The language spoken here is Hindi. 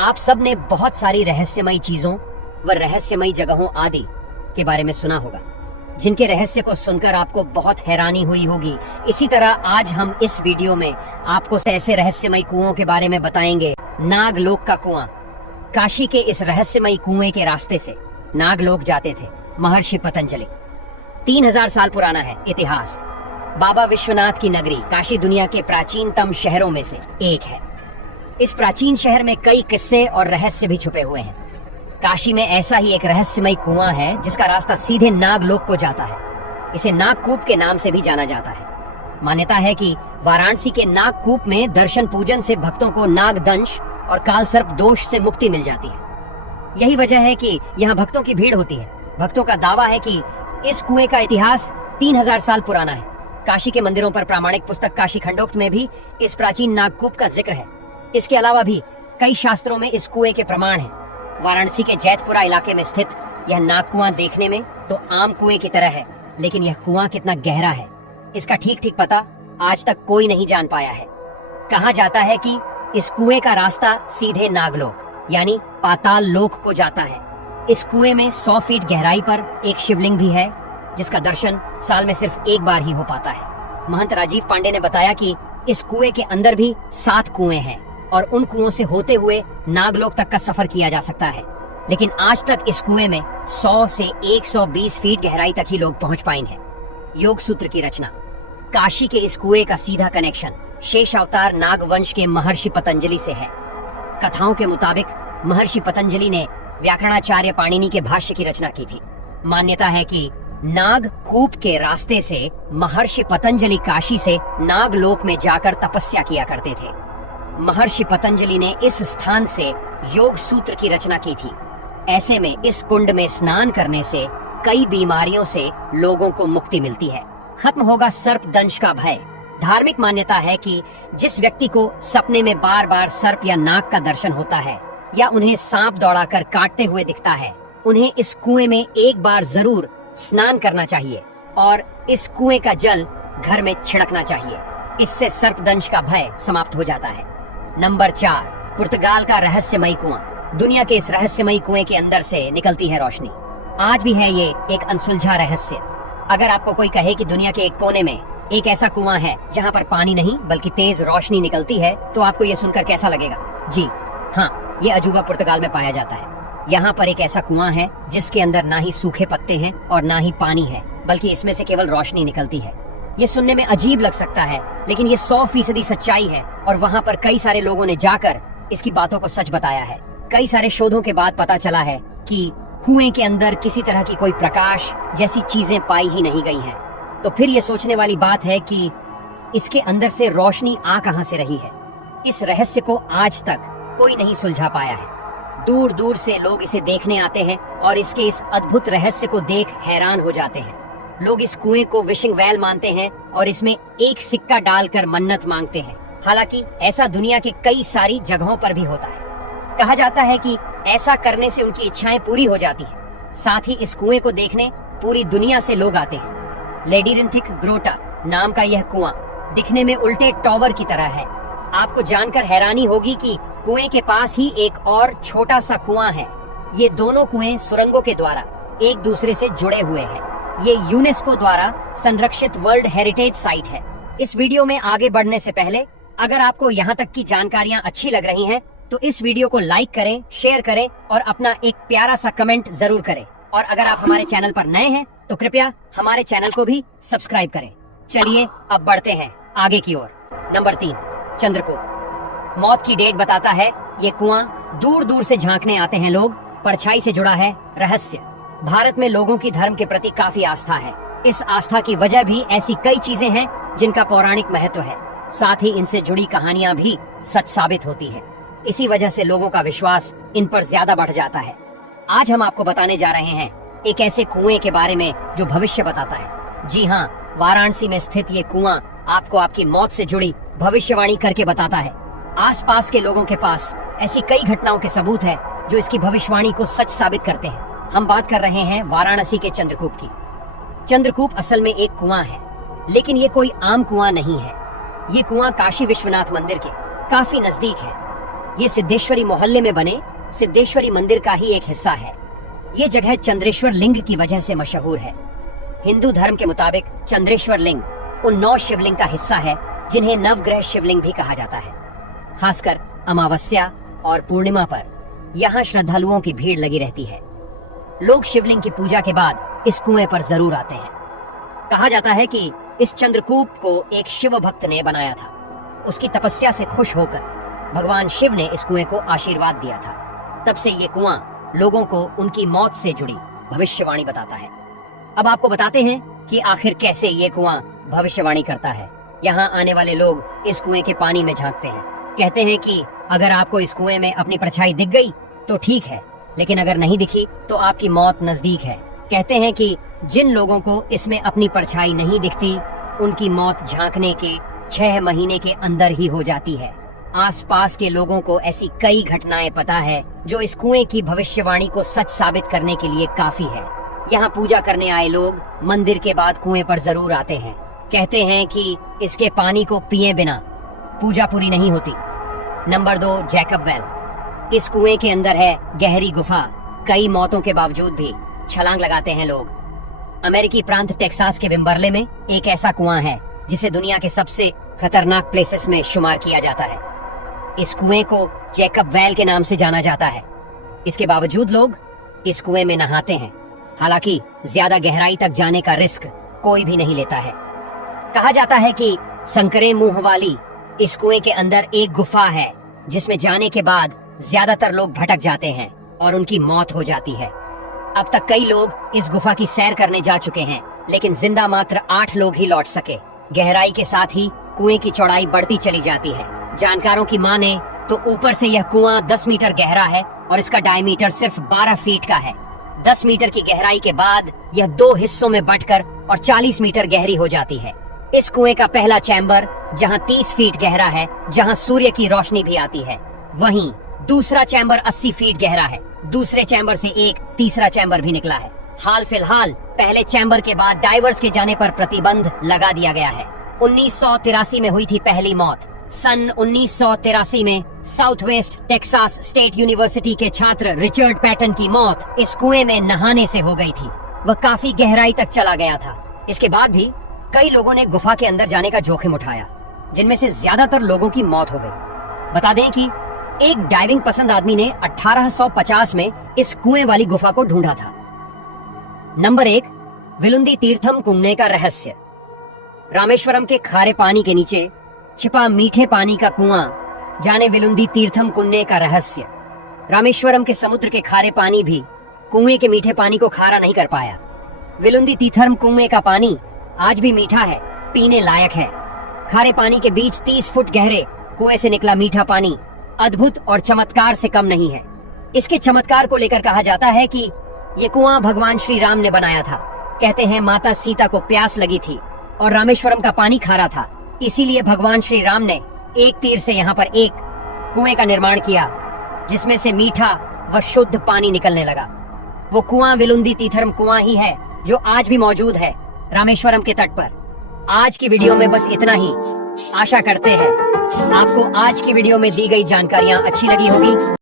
आप सब ने बहुत सारी रहस्यमयी चीजों व रहस्यमयी जगहों आदि के बारे में सुना होगा, जिनके रहस्य को सुनकर आपको बहुत हैरानी हुई होगी। इसी तरह आज हम इस वीडियो में आपको ऐसे रहस्यमयी कुओं के बारे में बताएंगे। नागलोक का कुआं। काशी के इस रहस्यमयी कुएं के रास्ते से नागलोक जाते थे महर्षि पतंजलि। 3000 साल पुराना है इतिहास। बाबा विश्वनाथ की नगरी काशी दुनिया के प्राचीनतम शहरों में से एक है। इस प्राचीन शहर में कई किस्से और रहस्य भी छुपे हुए हैं। काशी में ऐसा ही एक रहस्यमयी कुआं है जिसका रास्ता सीधे नागलोक को जाता है। इसे नागकूप के नाम से भी जाना जाता है। मान्यता है कि वाराणसी के नागकूप में दर्शन पूजन से भक्तों को नागदंश और कालसर्प दोष से मुक्ति मिल जाती है। यही वजह है कि यहाँ भक्तों की भीड़ होती है। भक्तों का दावा है कि इस कुएं का इतिहास 3000 साल पुराना है। काशी के मंदिरों पर प्रामाणिक पुस्तक काशी खंडोक्त में भी इस प्राचीन नागकूप का जिक्र है। इसके अलावा भी कई शास्त्रों में इस कुएं के प्रमाण हैं। वाराणसी के जैतपुरा इलाके में स्थित यह नाग कुआं देखने में तो आम कुएं की तरह है, लेकिन यह कुआं कितना गहरा है, इसका ठीक ठीक पता आज तक कोई नहीं जान पाया है। कहा जाता है कि इस कुएं का रास्ता सीधे नागलोक यानी पाताल लोक को जाता है। इस कुएं में 100 फीट गहराई पर एक शिवलिंग भी है, जिसका दर्शन साल में सिर्फ एक बार ही हो पाता है। महंत राजीव पांडे ने बताया कि इस कुएं के अंदर भी 7 कुएं हैं और उन कुओं से होते हुए नागलोक तक का सफर किया जा सकता है, लेकिन आज तक इस कुएं में 100 से 120 फीट गहराई तक ही लोग पहुंच पाए हैं। योग सूत्र की रचना। काशी के इस कुएं का सीधा कनेक्शन शेष अवतार नागवंश के महर्षि पतंजलि से है। कथाओं के मुताबिक महर्षि पतंजलि ने व्याकरणाचार्य पाणिनि के भाष्य की रचना की थी। मान्यता है कि नागकूप के रास्ते से महर्षि पतंजलि काशी से नागलोक में जाकर तपस्या किया करते थे। महर्षि पतंजलि ने इस स्थान से योग सूत्र की रचना की थी। ऐसे में इस कुंड में स्नान करने से कई बीमारियों से लोगों को मुक्ति मिलती है। खत्म होगा सर्प दंश का भय। धार्मिक मान्यता है कि जिस व्यक्ति को सपने में बार बार सर्प या नाग का दर्शन होता है या उन्हें सांप दौड़ाकर काटते हुए दिखता है, उन्हें इस कुएं में एक बार जरूर स्नान करना चाहिए और इस कुएं का जल घर में छिड़कना चाहिए। इससे सर्पदंश का भय समाप्त हो जाता है। नंबर 4, पुर्तगाल का रहस्यमयी कुआं। दुनिया के इस रहस्यमयी कुएं के अंदर से निकलती है रोशनी। आज भी है ये एक अनसुलझा रहस्य। अगर आपको कोई कहे कि दुनिया के एक कोने में एक ऐसा कुआं है जहां पर पानी नहीं बल्कि तेज रोशनी निकलती है, तो आपको ये सुनकर कैसा लगेगा? जी हाँ, ये अजूबा पुर्तगाल में पाया जाता है। यहाँ पर एक ऐसा कुआं है जिसके अंदर ना ही सूखे पत्ते हैं और ना ही पानी है, बल्कि इसमें से केवल रोशनी निकलती है। ये सुनने में अजीब लग सकता है, लेकिन ये 100% सच्चाई है और वहाँ पर कई सारे लोगों ने जाकर इसकी बातों को सच बताया है। कई सारे शोधों के बाद पता चला है कि कुएं के अंदर किसी तरह की कोई प्रकाश जैसी चीजें पाई ही नहीं गई हैं। तो फिर ये सोचने वाली बात है कि इसके अंदर से रोशनी आ कहां से रही है। इस रहस्य को आज तक कोई नहीं सुलझा पाया है। दूर दूर से लोग इसे देखने आते हैं और इसके इस अद्भुत रहस्य को देख हैरान हो जाते हैं। लोग इस कुएं को विशिंग वेल मानते हैं और इसमें एक सिक्का डालकर मन्नत मांगते हैं। हालांकि ऐसा दुनिया के कई सारी जगहों पर भी होता है। कहा जाता है कि ऐसा करने से उनकी इच्छाएं पूरी हो जाती हैं। साथ ही इस कुएं को देखने पूरी दुनिया से लोग आते हैं। लेडीरिंथिक ग्रोटा नाम का यह कुआं दिखने में उल्टे टॉवर की तरह है। आपको जानकर हैरानी होगी कि कुएं के पास ही एक और छोटा सा कुआं है। ये दोनों कुएं सुरंगों के द्वारा एक दूसरे से जुड़े हुए हैं। ये यूनेस्को द्वारा संरक्षित वर्ल्ड हेरिटेज साइट है। इस वीडियो में आगे बढ़ने से पहले अगर आपको यहाँ तक की जानकारियाँ अच्छी लग रही हैं, तो इस वीडियो को लाइक करें, शेयर करें और अपना एक प्यारा सा कमेंट जरूर करें। और अगर आप हमारे चैनल पर नए हैं तो कृपया हमारे चैनल को भी सब्सक्राइब करें। चलिए अब बढ़ते हैं आगे की ओर। नंबर 3, चंद्रकूप। मौत की डेट बताता है ये कुआं दूर दूर से झांकने आते हैं लोग। परछाई से जुड़ा है रहस्य। भारत में लोगों की धर्म के प्रति काफी आस्था है। इस आस्था की वजह भी ऐसी कई चीजें हैं जिनका पौराणिक महत्व है। साथ ही इनसे जुड़ी कहानियां भी सच साबित होती है। इसी वजह से लोगों का विश्वास इन पर ज्यादा बढ़ जाता है। आज हम आपको बताने जा रहे हैं एक ऐसे कुएं के बारे में जो भविष्य बताता है। जी हाँ, वाराणसी में स्थित ये कुआं आपको आपकी मौत से जुड़ी भविष्यवाणी करके बताता है। आसपास के लोगों के पास ऐसी कई घटनाओं के सबूत है जो इसकी भविष्यवाणी को सच साबित करते हैं। हम बात कर रहे हैं वाराणसी के चंद्रकूप की। चंद्रकूप असल में एक कुआं है, लेकिन ये कोई आम कुआं नहीं है। ये कुआं काशी विश्वनाथ मंदिर के काफी नजदीक है। ये सिद्धेश्वरी मोहल्ले में बने सिद्धेश्वरी मंदिर का ही एक हिस्सा है। ये जगह चंद्रेश्वर लिंग की वजह से मशहूर है। हिंदू धर्म के मुताबिक चंद्रेश्वर लिंग उन 9 शिवलिंग का हिस्सा है जिन्हें नवग्रह शिवलिंग भी कहा जाता है। खासकर अमावस्या और पूर्णिमा पर यहाँ श्रद्धालुओं की भीड़ लगी रहती है। लोग शिवलिंग की पूजा के बाद इस कुएं पर जरूर आते हैं। कहा जाता है कि इस चंद्रकूप को एक शिव भक्त ने बनाया था। उसकी तपस्या से खुश होकर भगवान शिव ने इस कुएं को आशीर्वाद दिया था। तब से ये कुआं लोगों को उनकी मौत से जुड़ी भविष्यवाणी बताता है। अब आपको बताते हैं कि आखिर कैसे ये कुआं भविष्यवाणी करता है। यहाँ आने वाले लोग इस कुएं के पानी में झांकते हैं। कहते हैं कि अगर आपको इस कुएं में अपनी परछाई दिख गई तो ठीक है, लेकिन अगर नहीं दिखी तो आपकी मौत नजदीक है। कहते हैं कि जिन लोगों को इसमें अपनी परछाई नहीं दिखती, उनकी मौत झांकने के 6 महीने के अंदर ही हो जाती है। आसपास के लोगों को ऐसी कई घटनाएं पता है जो इस कुएं की भविष्यवाणी को सच साबित करने के लिए काफी है। यहाँ पूजा करने आए लोग मंदिर के बाद कुएं पर जरूर आते हैं। कहते हैं कि इसके पानी को पिए बिना पूजा पूरी नहीं होती। Number 2, Jacob well. इस कुएं के अंदर है गहरी गुफा। कई मौतों के बावजूद भी छलांग लगाते हैं लोग। अमेरिकी प्रांत टेक्सास के विम्बरले में एक ऐसा कुआं है जिसे दुनिया के सबसे खतरनाक प्लेसेस में शुमार किया जाता है। इस कुएं को जैकब वेल के नाम से जाना जाता है। इसके बावजूद लोग इस कुएं में नहाते हैं। हालांकि ज्यादा गहराई तक जाने का रिस्क कोई भी नहीं लेता है। कहा जाता है कि संकरे मुंह वाली इस कुएं के अंदर एक गुफा है जिसमें जाने के बाद ज्यादातर लोग भटक जाते हैं और उनकी मौत हो जाती है। अब तक कई लोग इस गुफा की सैर करने जा चुके हैं, लेकिन जिंदा मात्र 8 लोग ही लौट सके। गहराई के साथ ही कुएं की चौड़ाई बढ़ती चली जाती है। जानकारों की माने तो ऊपर से यह कुआं 10 मीटर गहरा है और इसका डायमीटर सिर्फ 12 फीट का है। 10 मीटर की गहराई के बाद यह 2 हिस्सों में बंटकर और 40 मीटर गहरी हो जाती है। इस कुएं का पहला चैम्बर जहां 30 फीट गहरा है, जहां सूर्य की रोशनी भी आती है, वहीं दूसरा चैम्बर 80 फीट गहरा है। दूसरे चैम्बर से एक तीसरा चैम्बर भी निकला है। हाल फिलहाल पहले चैम्बर के बाद डाइवर्स के जाने पर प्रतिबंध लगा दिया गया है। 1983 में हुई थी पहली मौत। सन 1983 में south West Texas state university के छात्र रिचर्ड पैटन की मौत इस कुएं में नहाने से हो गई थी। वह काफी गहराई तक चला गया था। इसके बाद भी कई लोगों ने गुफा के अंदर जाने का जोखिम उठाया, जिनमें से ज्यादातर लोगों की मौत हो गई। बता दें कि एक डाइविंग पसंद आदमी ने 1850 में इस कुएं वाली गुफा को ढूंढा था। नंबर 1, विलुंदी तीर्थम कुएं का रहस्य। रामेश्वरम के खारे पानी के नीचे छिपा मीठे पानी का कुआं, जाने विलुंदी तीर्थम कुएं का रहस्य। रामेश्वरम के समुद्र के खारे पानी भी कुएं के मीठे पानी को खारा नहीं कर पाया। विलुंदी तीर्थम कुएं का पानी आज भी मीठा है, पीने लायक है। खारे पानी के बीच 30 फुट गहरे कुएं से निकला मीठा पानी अद्भुत और चमत्कार से कम नहीं है। इसके चमत्कार को लेकर कहा जाता है कि ये कुआं भगवान श्री राम ने बनाया था। कहते हैं माता सीता को प्यास लगी थी और रामेश्वरम का पानी खारा था, इसीलिए भगवान श्री राम ने एक तीर से यहाँ पर एक कुएं का निर्माण किया, जिसमें से मीठा व शुद्ध पानी निकलने लगा। वो कुआं विलुंदी तीर्थम कुआं ही है जो आज भी मौजूद है रामेश्वरम के तट पर। आज की वीडियो में बस इतना ही। आशा करते हैं आपको आज की वीडियो में दी गई जानकारियां अच्छी लगी होगी।